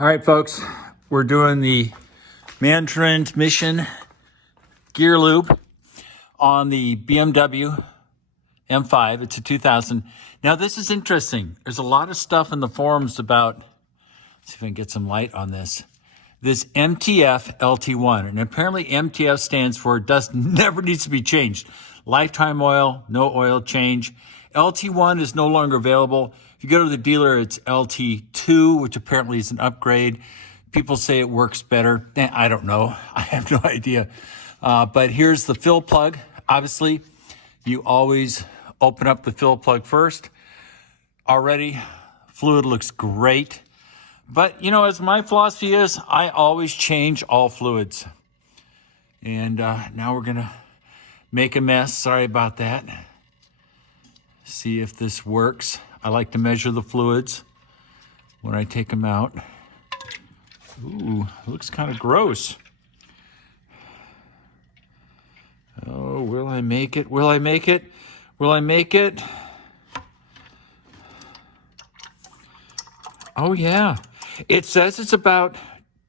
All right, folks, we're doing the man transmission gear lube on the BMW M5. It's a 2000. Now, this is interesting. There's a lot of stuff in the forums about, let's see if I can get some light on this MTF LT1. And apparently MTF stands for never needs to be changed. Lifetime oil, no oil change. LT1 is no longer available. If you go to the dealer, it's LT2, which apparently is an upgrade. People say it works better. I don't know. I have no idea. But here's the fill plug. Obviously, you always open up the fill plug first. Already, fluid looks great. But, you know, as my philosophy is, I always change all fluids. And now we're going to make a mess. Sorry about that. See if this works. I like to measure the fluids when I take them out. Ooh, looks kind of gross. Oh, will I make it? Will I make it? Will I make it? Oh, yeah. It says it's about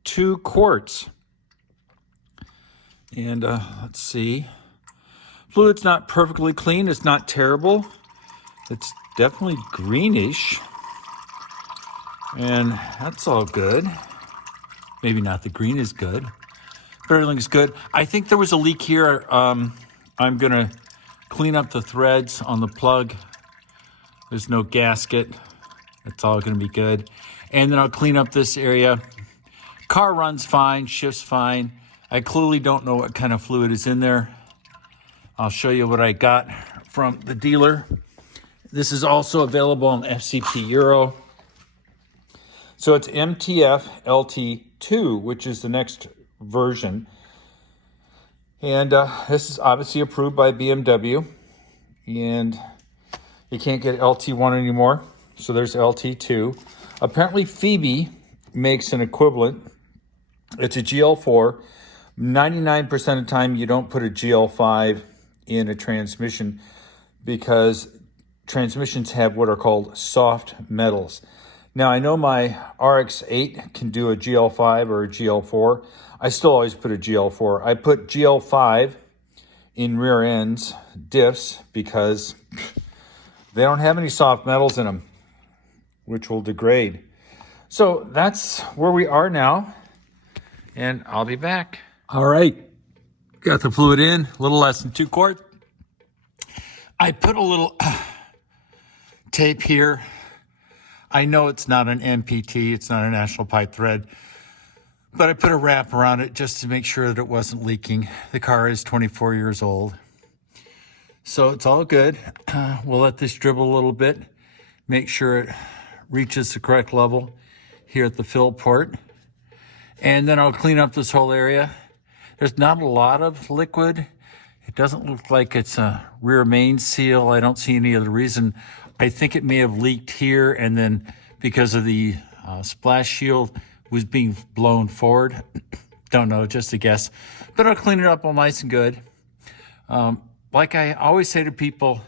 2 quarts. And let's see. Fluid's not perfectly clean. It's not terrible. It's definitely greenish. And that's all good. Maybe not the green is good, but everything's good. I think there was a leak here. I'm going to clean up the threads on the plug. There's no gasket. That's all going to be good. And then I'll clean up this area. Car runs fine, shifts fine. I clearly don't know what kind of fluid is in there. I'll show you what I got from the dealer. This is also available on FCP Euro. So it's MTF LT2, which is the next version. And this is obviously approved by BMW. And you can't get LT1 anymore. So there's LT2. Apparently Phoebe makes an equivalent. It's a GL4. 99% of the time you don't put a GL5 in a transmission because transmissions have what are called soft metals. Now I know my RX-8 can do a GL5 or a GL4. I still always put a GL4. I put GL5 in rear ends, diffs, because they don't have any soft metals in them, which will degrade. So that's where we are now, and I'll be back. All right, got the fluid in, a little less than 2 quarts. I put a little tape here. I know it's not an MPT, it's not a National Pipe Thread, but I put a wrap around it just to make sure that it wasn't leaking. The car is 24 years old, so it's all good. We'll let this dribble a little bit, make sure it reaches the correct level here at the fill port, and then I'll clean up this whole area. There's not a lot of liquid. It doesn't look like it's a rear main seal. I don't see any other reason. I think it may have leaked here, and then because of the splash shield was being blown forward. Don't know, just a guess. But I'll clean it up all nice and good. Like I always say to people,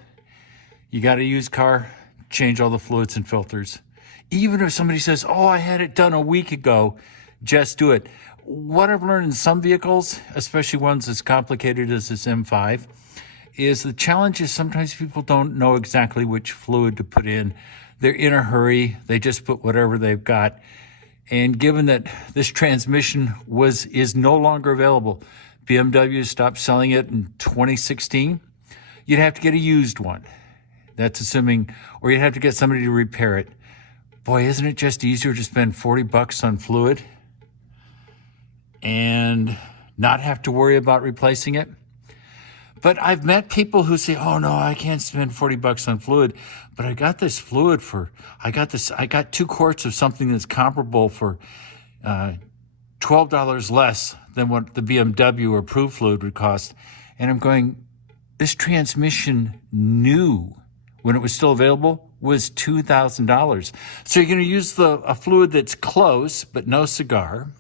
you got a used car, change all the fluids and filters. Even if somebody says, oh, I had it done a week ago, just do it. What I've learned in some vehicles, especially ones as complicated as this M5, is the challenge is sometimes people don't know exactly which fluid to put in. They're in a hurry. They just put whatever they've got. And given that this transmission is no longer available, BMW stopped selling it in 2016, you'd have to get a used one. That's assuming, or you'd have to get somebody to repair it. Boy, isn't it just easier to spend 40 bucks on fluid and not have to worry about replacing it? But I've met people who say, oh no, I can't spend 40 bucks on fluid, but I got this fluid I got 2 quarts of something that's comparable for $12 less than what the BMW approved fluid would cost. And I'm going, this transmission new, when it was still available, was $2,000. So you're gonna use a fluid that's close, but no cigar,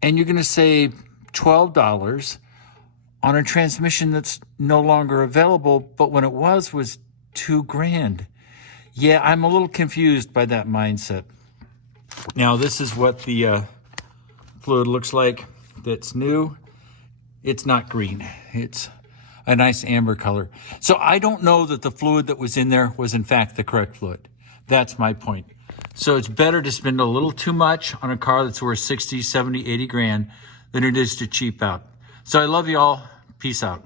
and you're gonna save $12 on a transmission that's no longer available, but when it was $2,000. Yeah, I'm a little confused by that mindset. Now this is what the fluid looks like that's new. It's not green. It's a nice amber color. So I don't know that the fluid that was in there was in fact the correct fluid. That's my point. So it's better to spend a little too much on a car that's worth 60, 70, 80 grand than it is to cheap out. So I love you all. Peace out.